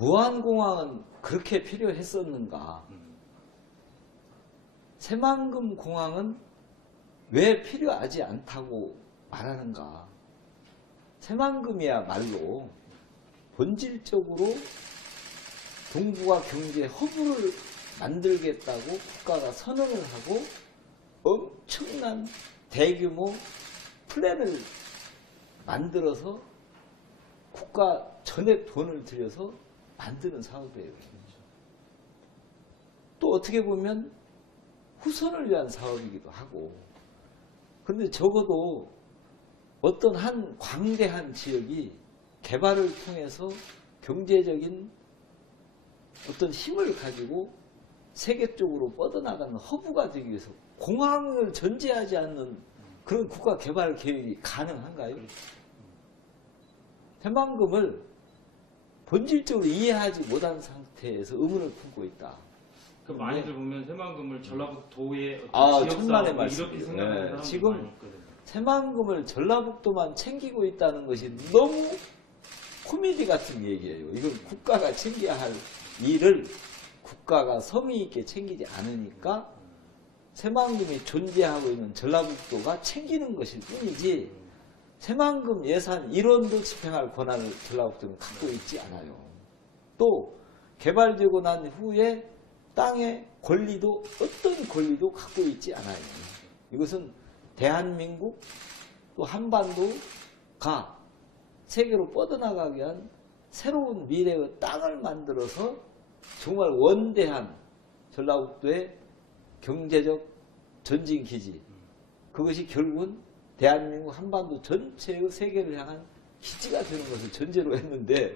무한공항은 그렇게 필요했었는가? 새만금 공항은 왜 필요하지 않다고 말하는가? 새만금이야말로 본질적으로 동북아 경제 허브를 만들겠다고 국가가 선언을 하고 엄청난 대규모 플랜을 만들어서 국가 전액 돈을 들여서 만드는 사업이에요. 또 어떻게 보면 후손을 위한 사업이기도 하고, 그런데 적어도 어떤 한 광대한 지역이 개발을 통해서 경제적인 어떤 힘을 가지고 세계 쪽으로 뻗어나가는 허브가 되기 위해서 공항을 전제하지 않는 그런 국가 개발 계획이 가능한가요? 새만금을 본질적으로 이해하지 못한 상태에서 의문을 품고 있다. 그 많이들 보면 새만금을 전라북도의 천만의 지역사업 말씀. 이렇게 생각하는 사람들이 지금 많이 있거든요. 새만금을 전라북도만 챙기고 있다는 것이 너무 코미디 같은 얘기예요. 이건 국가가 챙겨야 할 일을 국가가 성의 있게 챙기지 않으니까 새만금이 존재하고 있는 전라북도가 챙기는 것일 뿐이지, 새만금 예산 1원도 집행할 권한을 전라북도는 갖고 있지 않아요. 또 개발되고 난 후에 땅의 권리도 어떤 권리도 갖고 있지 않아요. 이것은 대한민국 또 한반도가 세계로 뻗어나가기 위한 새로운 미래의 땅을 만들어서 정말 원대한 전라북도의 경제적 전진기지, 그것이 결국은 대한민국 한반도 전체의 세계를 향한 기지가 되는 것을 전제로 했는데,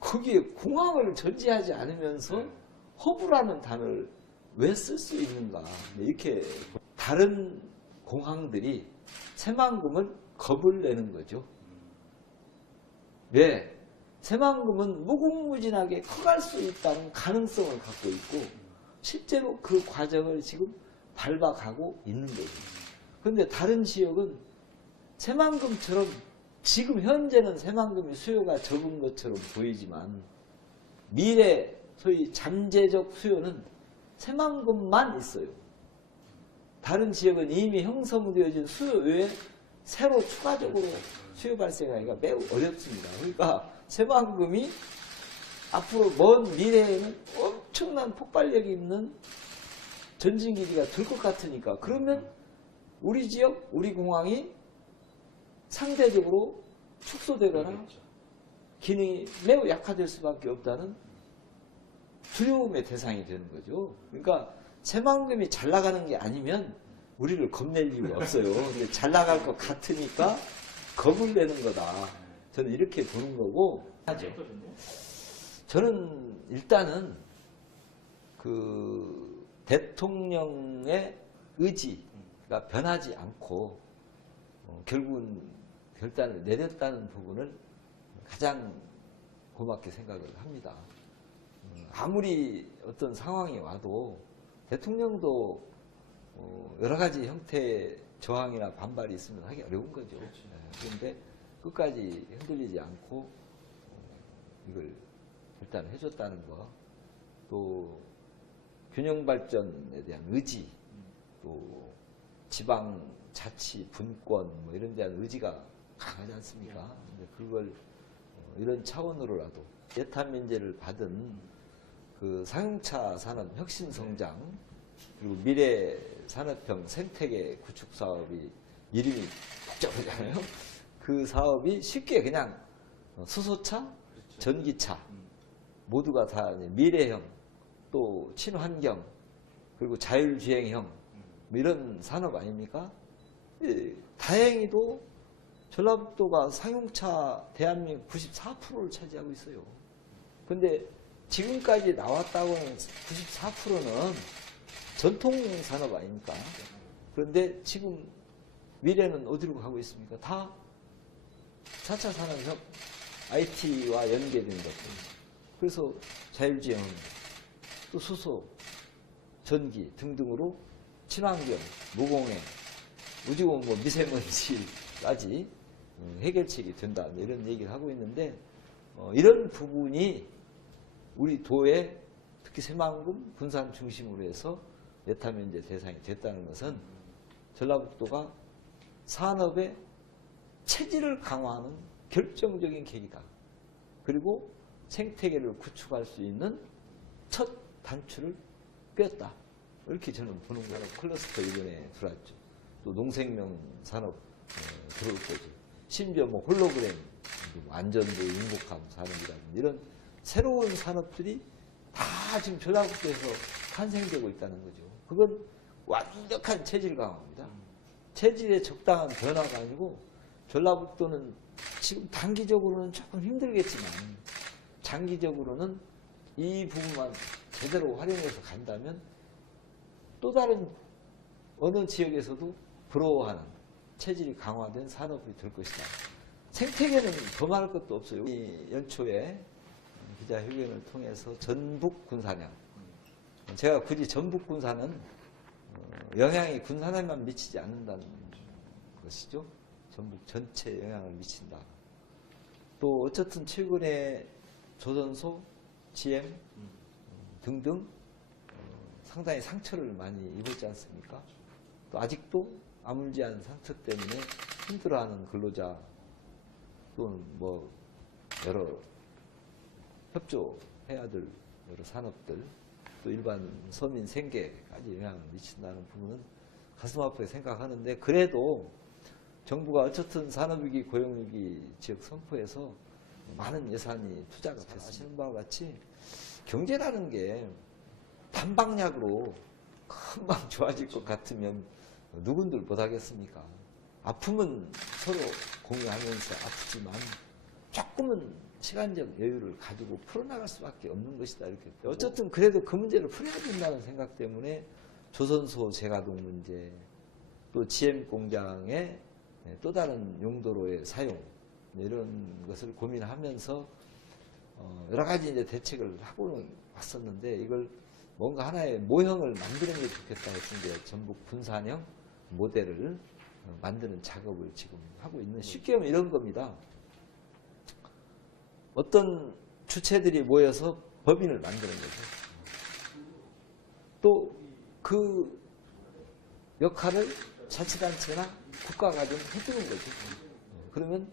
거기에 공항을 전제하지 않으면서 허브라는 단어를 왜 쓸 수 있는가? 이렇게 다른 공항들이 새만금을 겁을 내는 거죠. 왜? 새만금은 무궁무진하게 커갈 수 있다는 가능성을 갖고 있고, 실제로 그 과정을 지금 밟아가고 있는 거죠. 그런데 다른 지역은 새만금처럼, 지금 현재는 새만금이 수요가 적은 것처럼 보이지만 미래 소위 잠재적 수요는 새만금만 있어요. 다른 지역은 이미 형성되어진 수요 외에 새로 추가적으로 수요 발생하기가 매우 어렵습니다. 그러니까 새만금이 앞으로 먼 미래에는 엄청난 폭발력이 있는 전진기지가 될 것 같으니까, 그러면 우리 지역, 우리 공항이 상대적으로 축소되거나 기능이 매우 약화될 수밖에 없다는 두려움의 대상이 되는 거죠. 그러니까 새만금이 잘 나가는 게 아니면 우리를 겁낼 이유가 없어요. 근데 잘 나갈 것 같으니까 겁을 내는 거다. 저는 이렇게 보는 거고 하죠. 저는 일단은 그 대통령의 의지가 변하지 않고 결국은 결단을 내렸다는 부분을 가장 고맙게 생각을 합니다. 아무리 어떤 상황이 와도 대통령도 여러 가지 형태의 저항이나 반발이 있으면 하기 어려운 거죠. 그런데 끝까지 흔들리지 않고 이걸 일단 해줬다는 거, 또 균형 발전에 대한 의지, 또 지방 자치 분권 뭐 이런 데한 의지가 강하지 않습니까? 근데 그걸 이런 차원으로라도 예탄민재를 받은 그 상용차 산업 혁신성장, 그리고 미래 산업형 생태계 구축 사업이 이름이 복잡하잖아요. 그 사업이 쉽게 그냥 수소차, 전기차 모두가 다 미래형, 또 친환경, 그리고 자율주행형 뭐 이런 산업 아닙니까? 다행히도 전라북도가 상용차 대한민국 94%를 차지하고 있어요. 근데 지금까지 나왔다고는 94%는 전통 산업 아닙니까? 그런데 지금 미래는 어디로 가고 있습니까? 다 4차 산업혁, IT와 연계된 것들. 그래서 자율주행, 또 수소, 전기 등등으로 친환경, 무공해, 우주공 뭐 미세먼지까지 해결책이 된다, 이런 얘기를 하고 있는데, 이런 부분이 우리 도에 특히 새만금, 군산 중심으로 해서 예타면제 대상이 됐다는 것은 전라북도가 산업의 체질을 강화하는 결정적인 계기다. 그리고 생태계를 구축할 수 있는 첫 단추를 꿰었다. 이렇게 저는 보는 거예요. 클러스터 이번에 들어왔죠. 또 농생명 산업 들어올 거죠. 심지어 뭐 홀로그램, 안전도 인복함 산업이라든지 이런 새로운 산업들이 다 지금 전라북도에서 탄생되고 있다는 거죠. 그건 완벽한 체질 강화입니다. 체질의 적당한 변화가 아니고 전라북도는 지금 단기적으로는 조금 힘들겠지만 장기적으로는 이 부분만 제대로 활용해서 간다면 또 다른 어느 지역에서도 부러워하는 체질이 강화된 산업이 될 것이다. 생태계는 더 말할 것도 없어요. 이 연초에 기자회견을 통해서 전북 군산형, 제가 굳이 전북 군산은 영향이 군산에만 미치지 않는다는 것이죠. 전북 전체에 영향을 미친다. 또 어쨌든 최근에 조선소, GM 등등 상당히 상처를 많이 입었지 않습니까? 또 아직도 아물지한 상처 때문에 힘들어하는 근로자 또는 뭐 여러 협조해야 될 여러 산업들 또 일반 서민 생계까지 영향을 미친다는 부분은 가슴 아프게 생각하는데, 그래도 정부가 어쨌든 산업위기, 고용위기 지역 선포에서 많은 예산이 투자가 됐습니다. 아시는 바와 같이 경제라는 게 단방약으로 금방 좋아질 것 같으면 누군들 못하겠습니까? 아픔은 서로 공유하면서 아프지만 조금은 시간적 여유를 가지고 풀어나갈 수밖에 없는 것이다. 이렇게. 어쨌든 그래도 그 문제를 풀어야 된다는 생각 때문에 조선소 재가동 문제, 또 GM 공장의 또 다른 용도로의 사용, 이런 것을 고민하면서 여러 가지 이제 대책을 하고 왔었는데, 이걸 뭔가 하나의 모형을 만드는 게 좋겠다 해서 이제 전북 군산형 모델을 만드는 작업을 지금 하고 있는, 쉽게 하면 이런 겁니다. 어떤 주체들이 모여서 법인을 만드는 거죠. 또 그 역할을 자치단체나 국가가 좀 해주는 거죠. 그러면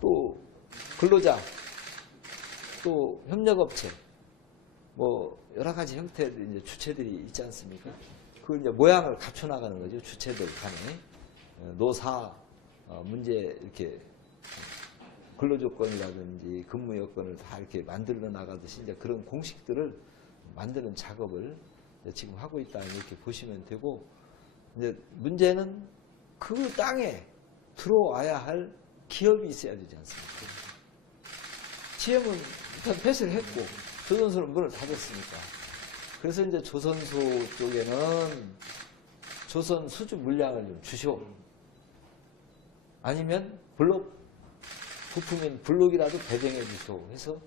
또 근로자, 또 협력업체, 뭐 여러 가지 형태의 이제 주체들이 있지 않습니까? 그걸 이제 모양을 갖춰 나가는 거죠. 주체들 간에 노사 문제 이렇게 근로조건이라든지 근무 여건을 다 이렇게 만들어 나가듯이 이제 그런 공식들을 만드는 작업을 지금 하고 있다, 이렇게 보시면 되고, 이제 문제는 그 땅에 들어와야 할 기업이 있어야 되지 않습니까? GM은 일단 폐쇄를 했고 조선소는 문을 닫았으니까. 그래서 이제 조선소 쪽에는 조선 수주 물량을 좀 주시오. 아니면 블록, 부품인 블록이라도 배정해 주시오 해서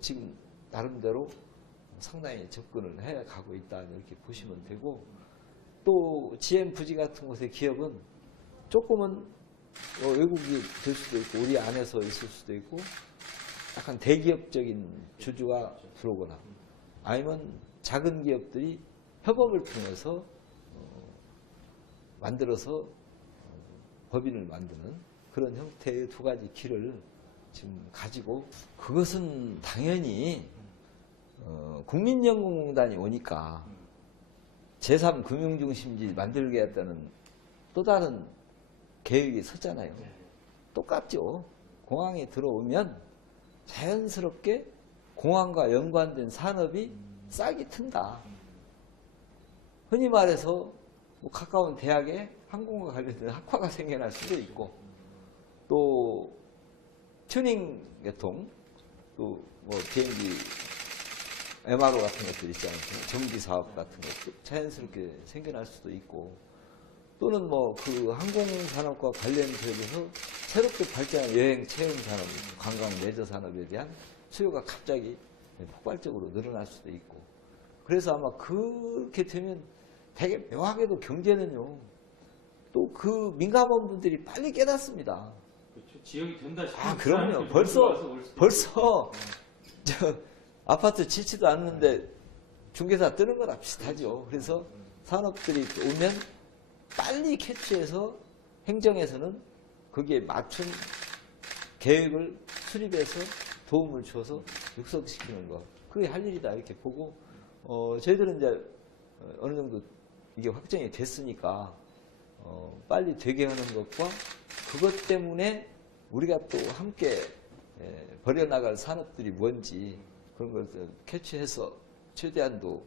지금 나름대로 상당히 접근을 해 가고 있다, 이렇게 보시면 되고, 또 GM 부지 같은 곳의 기업은 조금은 외국이 될 수도 있고 우리 안에서 있을 수도 있고 약간 대기업적인 주주가 들어오거나 아니면 작은 기업들이 협업을 통해서 만들어서 법인을 만드는 그런 형태의 두 가지 길을 지금 가지고, 그것은 당연히 국민연금공단이 오니까 제3금융중심지 만들겠다는 또 다른 계획이 섰잖아요. 똑같죠. 공항에 들어오면 자연스럽게 공항과 연관된 산업이 싹이 튼다. 흔히 말해서 뭐 가까운 대학에 항공과 관련된 학과가 생겨날 수도 있고, 또 튜닝 계통, 또 뭐 비행기 MRO 같은 것들 있지 않습니까? 전기 사업 같은 것도 자연스럽게 생겨날 수도 있고, 또는 뭐 그 항공 산업과 관련돼서 새롭게 발전한 여행 체험 산업, 관광 레저 산업에 대한 수요가 갑자기 폭발적으로 늘어날 수도 있고, 그래서 아마 그렇게 되면 되게 묘하게도 경제는요, 또 그 민감한 분들이 빨리 깨닫습니다. 그렇죠. 지역이 된다 싶으면 아, 그럼요. 벌써 아파트 짓지도 않는데 중개사 뜨는 거랑 비슷하죠. 그래서 산업들이 오면 빨리 캐치해서 행정에서는 거기에 맞춘 계획을 수립해서 도움을 줘서 육성시키는 거. 그게 할 일이다 이렇게 보고 저희들은 이제 어느 정도 이게 확정이 됐으니까 빨리 되게 하는 것과 그것 때문에 우리가 또 함께 벌여나갈 산업들이 뭔지 그런 것을 캐치해서 최대한도